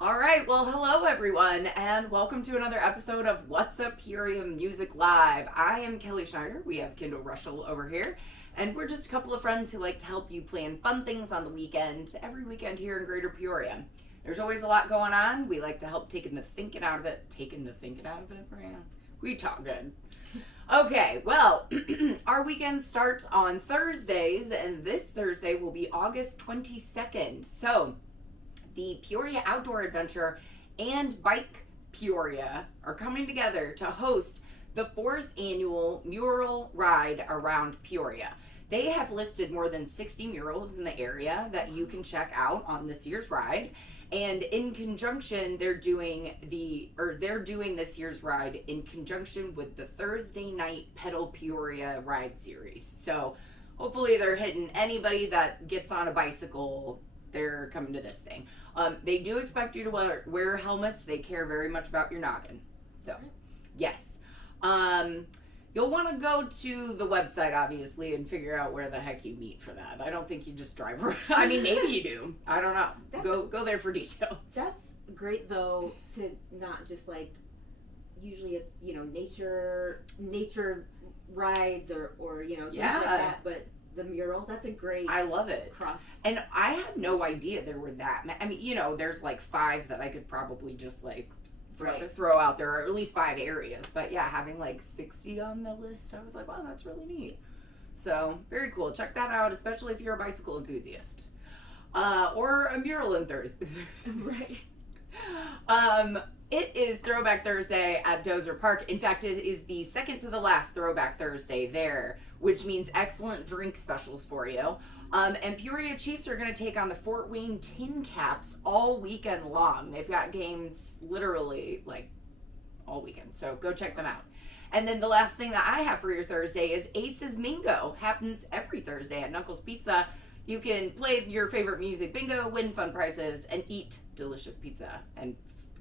All right, well, hello everyone, and welcome to another episode of What's Up Peoria Music Live. I am Kelly Schneider. We have Kindall Russell over here, and we're just a couple of friends who like to help you plan fun things on the weekend, every weekend here in Greater Peoria. There's always a lot going on. We like to help taking the thinking out of it. Brianna? We talk good. Okay, well, our weekend starts on Thursdays, and this Thursday will be August 22nd. So, the Peoria Outdoor Adventure and Bike Peoria are coming together to host the 4th annual mural ride around Peoria. They have listed more than 60 murals in the area that you can check out on this year's ride. And in conjunction, they're doing this year's ride in conjunction with the Thursday night Pedal Peoria ride series. So hopefully they're hitting anybody that gets on a bicycle. They're coming to this thing. They do expect you to wear helmets. They care very much about your noggin. So, yes. You'll want to go to the website, obviously, and figure out where the heck you meet for that. I don't think you just drive around. I mean, maybe you do. I don't know. Go there for details. That's great, though, to not just, like, usually it's, nature rides or things like that, but the murals, that's a great I love it. cross. And I had no idea there were that many. I mean, there's like 5 that I could probably just like throw out there, or at least 5 areas. But yeah, having like 60 on the list, I was like, wow, that's really neat. So very cool. Check that out, especially if you're a bicycle enthusiast. Or a mural enthusiast. Right. It is Throwback Thursday at Dozer Park. In fact, it is the second to the last Throwback Thursday there, which means excellent drink specials for you. And Peoria Chiefs are going to take on the Fort Wayne Tin Caps all weekend long. They've got games literally like all weekend, so go check them out. And then the last thing that I have for your Thursday is Ace's Mingo. Happens every Thursday at Knuckles Pizza. You can play your favorite music bingo, win fun prizes, and eat delicious pizza and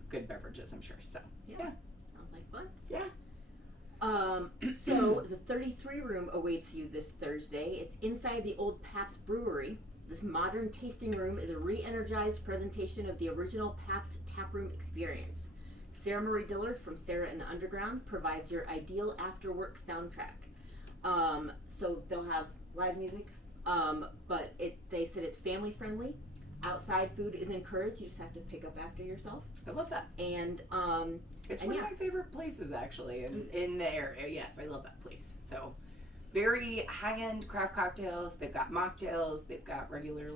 good beverages, I'm sure. So, yeah. Sounds like fun. Yeah. So the 33 room awaits you this Thursday. It's inside the old Pabst Brewery. This modern tasting room is a re-energized presentation of the original Pabst taproom experience. Sarah Marie Dillard from Sarah and the Underground provides your ideal after-work soundtrack. So they'll have live music, but they said it's family-friendly. Outside food is encouraged. You just have to pick up after yourself. I love that. And it's one of my favorite places, actually, in the area. Yes, I love that place. So, very high-end craft cocktails. They've got mocktails. They've got regular,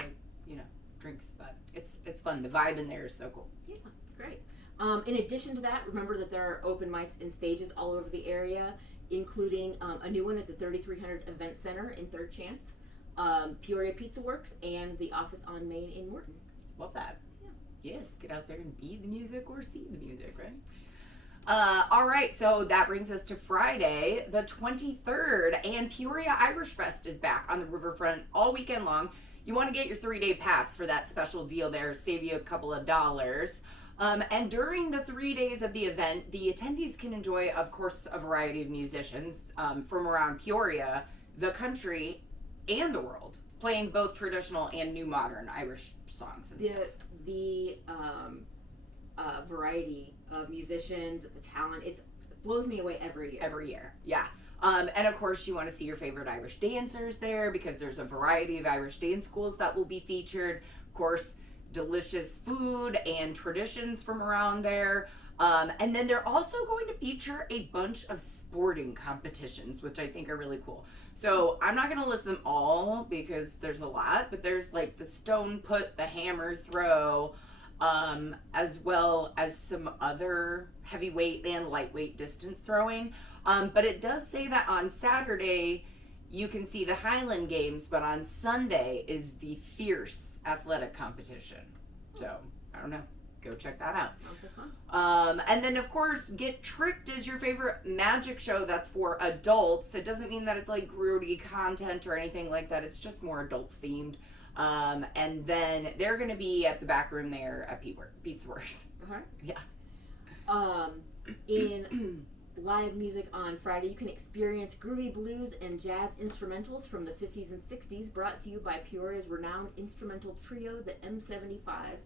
drinks. But it's fun. The vibe in there is so cool. Yeah, great. In addition to that, remember that there are open mics and stages all over the area, including a new one at the 3300 Event Center in Third Chance, Peoria Pizza Works, and the Office on Main in Morton. Love that. Yeah. Yes, get out there and be the music or see the music, right? All right, so that brings us to Friday, the 23rd, and Peoria Irish Fest is back on the riverfront all weekend long. You want to get your 3-day pass for that special deal there, save you a couple of dollars. And during the 3 days of the event, the attendees can enjoy, of course, a variety of musicians from around Peoria, the country, and the world, playing both traditional and new modern Irish songs and stuff. The variety of musicians, the talent, it blows me away every year. Every year, yeah. And of course, you want to see your favorite Irish dancers there because there's a variety of Irish dance schools that will be featured. Of course, delicious food and traditions from around there. And then they're also going to feature a bunch of sporting competitions, which I think are really cool. So I'm not going to list them all because there's a lot, but there's like the stone put, the hammer throw, as well as some other heavyweight and lightweight distance throwing. But it does say that on Saturday you can see the Highland Games, but on Sunday is the Fierce Athletic Competition. So, I don't know. Go check that out. Sounds like fun. And then, of course, Get Tricked is your favorite magic show that's for adults. It doesn't mean that it's like grody content or anything like that. It's just more adult themed. And then they're going to be at the back room there at Pizza Works. Uh-huh. Yeah. In live music on Friday, you can experience groovy blues and jazz instrumentals from the 50s and 60s, brought to you by Peoria's renowned instrumental trio, the M75s.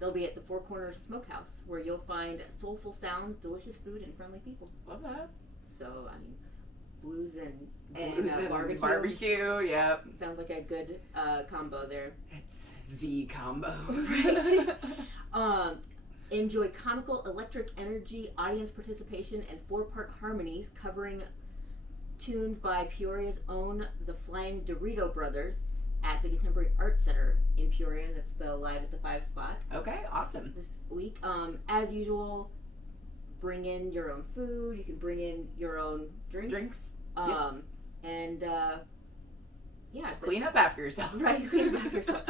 They'll be at the Four Corners Smokehouse, where you'll find soulful sounds, delicious food, and friendly people. Love that. So, I mean, blues and barbecue. Yep. Sounds like a good combo there. It's the combo. Right. Enjoy comical electric energy, audience participation, and four-part harmonies covering tunes by Peoria's own The Flying Dorito Brothers at the Contemporary Arts Center in Peoria. That's the Live at the 5 spot. Okay, awesome. This week. As usual, bring in your own food. You can bring in your own drinks. Yep. And yeah. Just clean up after yourself. Right, clean up after yourself.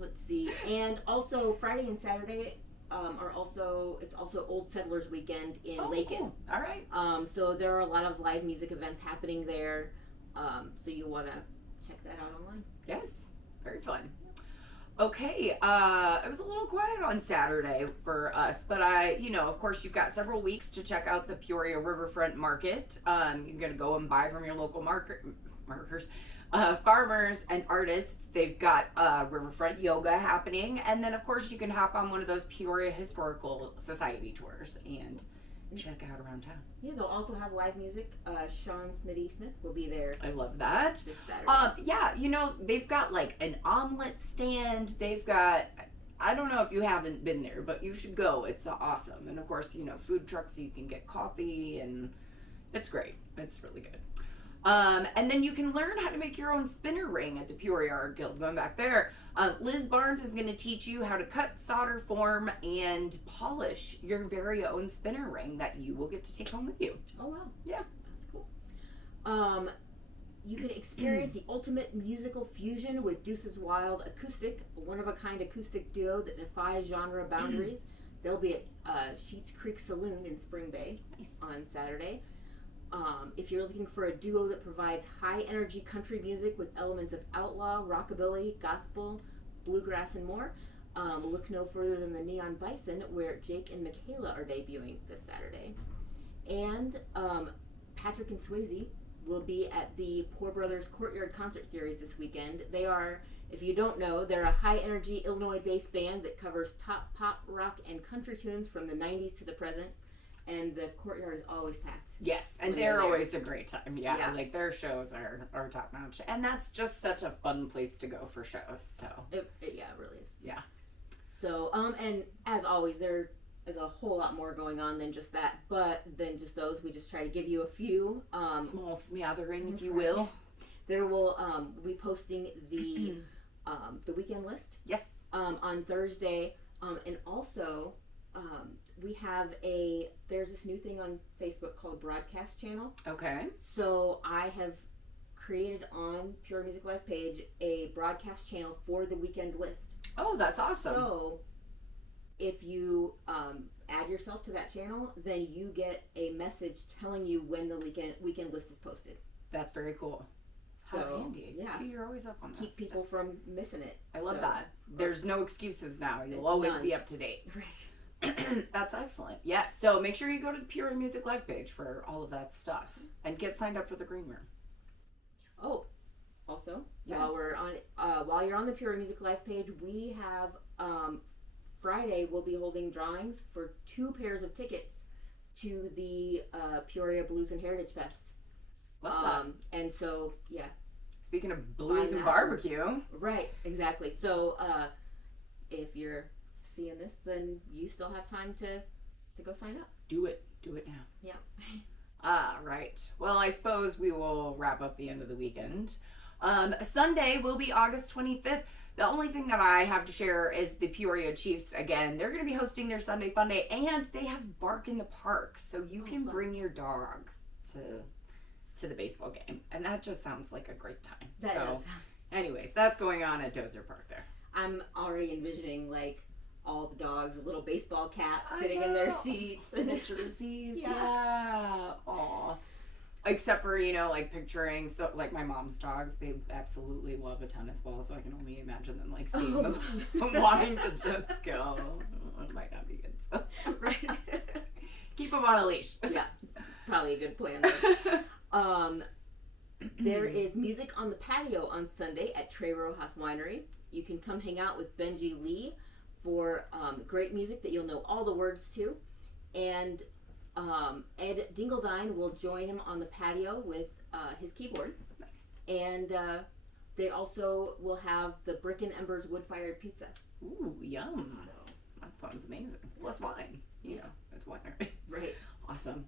Let's see. And also Friday and Saturday it's also Old Settlers Weekend in Lakin. Cool. All right. So there are a lot of live music events happening there. So you want to check that out online. Yes. Very fun. Okay, it was a little quiet on Saturday for us, but of course you've got several weeks to check out the Peoria Riverfront Market. You're gonna go and buy from your local markers, farmers and artists. They've got Riverfront Yoga happening, and then of course you can hop on one of those Peoria Historical Society tours and check out around town. Yeah, they'll also have live music. Sean Smitty Smith will be there. I love that. This Saturday. Yeah, they've got like an omelet stand. They've got, I don't know if you haven't been there, but you should go. It's awesome. And of course, food trucks so you can get coffee, and it's great. It's really good. And then you can learn how to make your own spinner ring at the Peoria Art Guild. Going back there, Liz Barnes is going to teach you how to cut, solder, form, and polish your very own spinner ring that you will get to take home with you. Oh, wow. Yeah. That's cool. You can experience the ultimate musical fusion with Deuces Wild Acoustic, a one-of-a-kind acoustic duo that defies genre boundaries. They'll be at Sheets Creek Saloon in Spring Bay on Saturday. If you're looking for a duo that provides high-energy country music with elements of outlaw, rockabilly, gospel, bluegrass, and more, look no further than the Neon Bison, where Jake and Michaela are debuting this Saturday. And Patrick and Swayze will be at the Poor Brothers Courtyard Concert Series this weekend. They are, if you don't know, they're a high-energy Illinois-based band that covers top pop, rock, and country tunes from the 90s to the present. And the Courtyard is always packed. Yes, and they're always a great time. Yeah, like their shows are top notch. And that's just such a fun place to go for shows. So It really is. Yeah. So, and as always, there is a whole lot more going on than just that. But than just those, we just try to give you a few. Small smattering, if you will. There will be posting the weekend list. Yes. On Thursday. And also... there's this new thing on Facebook called Broadcast Channel. Okay. So I have created on Pure Music Live page a broadcast channel for the weekend list. Oh, that's awesome. So if you add yourself to that channel, then you get a message telling you when the weekend list is posted. That's very cool. So, how handy. Yeah. See, you're always up on that. Keep people from missing it. I love that. There's no excuses now. You'll always be up to date. Right. That's excellent. Yeah, so make sure you go to the Pure Music Live page for all of that stuff and get signed up for the Green Room. Oh, also, while you're on the Pure Music Live page, we have Friday we'll be holding drawings for 2 pairs of tickets to the Peoria Blues and Heritage Fest. And so, yeah. Speaking of blues and barbecue. Right, exactly. So, if you're seeing this, then you still have time to go sign up. Do it now. Yeah. Right. Well, I suppose we will wrap up the end of the weekend. Sunday will be August 25th. The only thing that I have to share is the Peoria Chiefs again. They're going to be hosting their Sunday Fun Day, and they have Bark in the Park, so you can bring your dog to the baseball game, and that just sounds like a great time. That does. Anyways, that's going on at Dozer Park there. I'm already envisioning all the dogs with little baseball caps sitting in their seats and the jerseys. Yeah. Aw. Except for, picturing, my mom's dogs, they absolutely love a tennis ball, so I can only imagine them, seeing them wanting to just go. It might not be good, so. Right. Keep them on a leash. Yeah. Probably a good plan, though. There is music on the patio on Sunday at Trey Rojas Winery. You can come hang out with Benji Lee for great music that you'll know all the words to. And Ed Dingledine will join him on the patio with his keyboard. Nice. And they also will have the Brick and Embers wood-fired pizza. Ooh, yum. So, that sounds amazing. Plus wine. You know, it's wine. right. Awesome.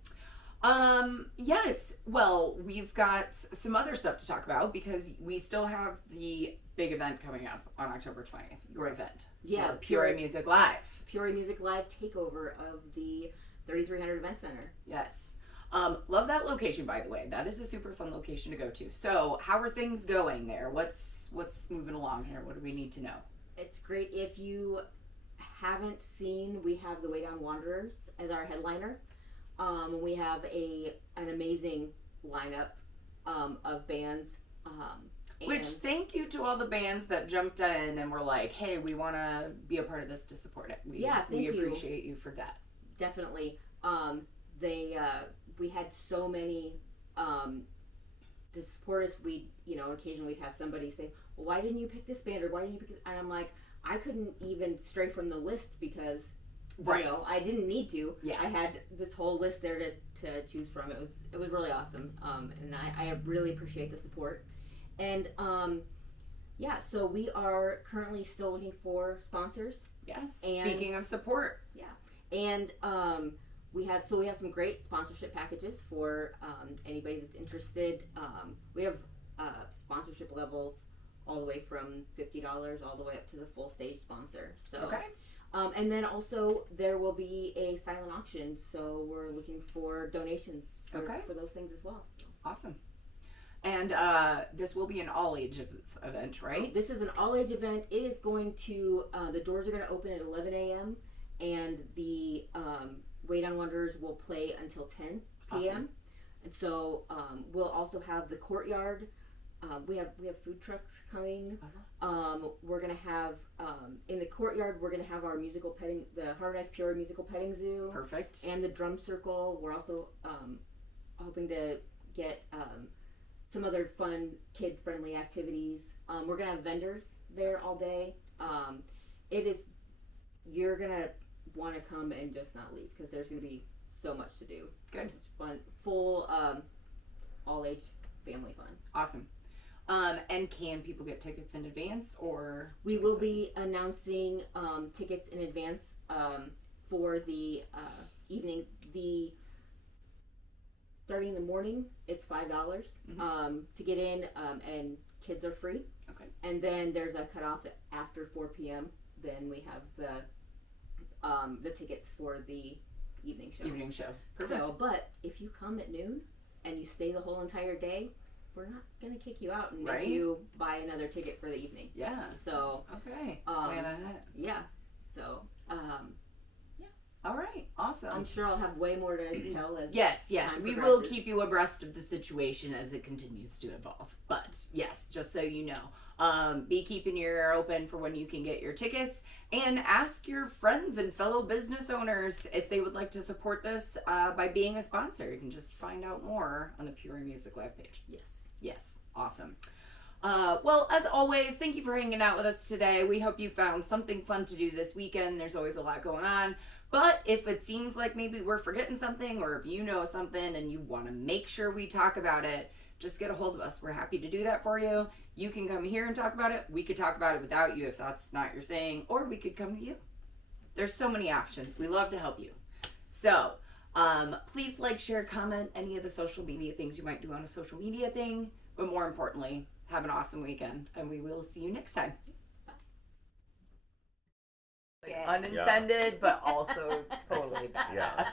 Yes. Well, we've got some other stuff to talk about because we still have the big event coming up on October 20th. Your event. Yeah. For Peoria Music Live. Peoria Music Live takeover of the 3300 Event Center. Yes. Love that location, by the way. That is a super fun location to go to. So, how are things going there? What's moving along here? What do we need to know? It's great. If you haven't seen, we have the Way Down Wanderers as our headliner. We have an amazing lineup of bands. Which, thank you to all the bands that jumped in and were like, hey, we want to be a part of this to support it. We appreciate you for that. Definitely. We had so many to support us. Occasionally we'd have somebody say, well, why didn't you pick this band, or why didn't you pick this? And I'm like, I couldn't even stray from the list because I didn't need to. Yeah. I had this whole list there to choose from. It was really awesome. And I really appreciate the support. And so we are currently still looking for sponsors. Yes. And speaking of support. Yeah. And we have some great sponsorship packages for anybody that's interested. We have sponsorship levels all the way from $50 all the way up to the full stage sponsor. So okay. And then also there will be a silent auction, so we're looking for donations for those things as well. So. Awesome. And this will be an all-age event, right? This is an all-age event. It is going to, the doors are going to open at 11 a.m. and the Way Down Wanderers will play until 10 p.m. Awesome. And so we'll also have the courtyard. We have food trucks coming. We're gonna have in the courtyard. We're gonna have our the Harmonized Peoria Musical Petting Zoo. Perfect. And the drum circle. We're also hoping to get some other fun kid-friendly activities. We're gonna have vendors there all day. You're gonna want to come and just not leave because there's gonna be so much to do. Good. It's fun, full all-age family fun. Awesome. And can people get tickets in advance, or we will be announcing tickets in advance for the evening. Starting in the morning, it's $5 to get in, and kids are free. Okay. And then there's a cutoff after 4 p.m. Then we have the tickets for the evening show. Perfect. So, but if you come at noon and you stay the whole entire day, we're not gonna kick you out and make you buy another ticket for the evening. Yeah. So okay. Plan ahead. Yeah. So All right. Awesome. I'm sure I'll have way more to tell as yes. time We progresses. will keep you abreast of the situation as it continues to evolve. But yes, just so you know, be keeping your ear open for when you can get your tickets, and ask your friends and fellow business owners if they would like to support this by being a sponsor. You can just find out more on the Peoria Music Live page. Yes. Awesome. Well, as always, thank you for hanging out with us today. We hope you found something fun to do this weekend. There's always a lot going on. But if it seems like maybe we're forgetting something, or if you know something and you want to make sure we talk about it, just get a hold of us. We're happy to do that for you. You can come here and talk about it. We could talk about it without you if that's not your thing, or we could come to you. There's so many options. We love to help you. So, please like, share, comment, any of the social media things you might do on a social media thing. But more importantly, have an awesome weekend, and we will see you next time. Bye. Unintended, but also totally badass. Yeah.